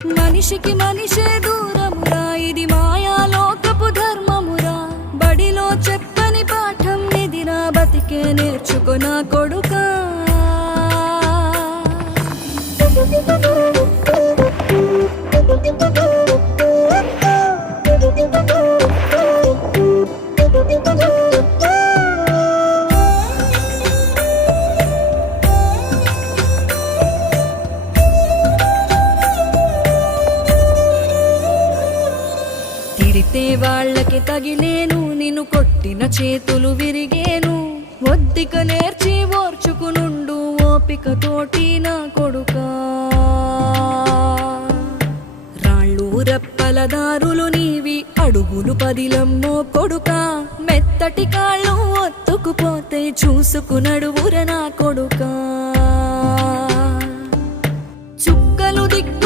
మనిషికి మనిషే దూరమురా, ఇది మాయాలోకపు ధర్మమురా. బడిలో చెప్పని పాఠం ఇదిరా, బతికే నేర్చుకో నా కొడుకా. తిడితే వాళ్ళకి తగిలేను, నిన్ను కొట్టిన చేతులు విరిగేను. ఒద్దిక నేర్చి ఓర్చుకునుండు ఓపిక తోటి నా కొడుకా. రాళ్ళు రెప్పల దారులు నీవి, అడుగులు పదిలమ్మో కొడుకా. మెత్తటి కాళ్ళు ఒత్తుకుపోతే చూసుకునడువుర నా కొడుకా. చుక్కలు దిక్కు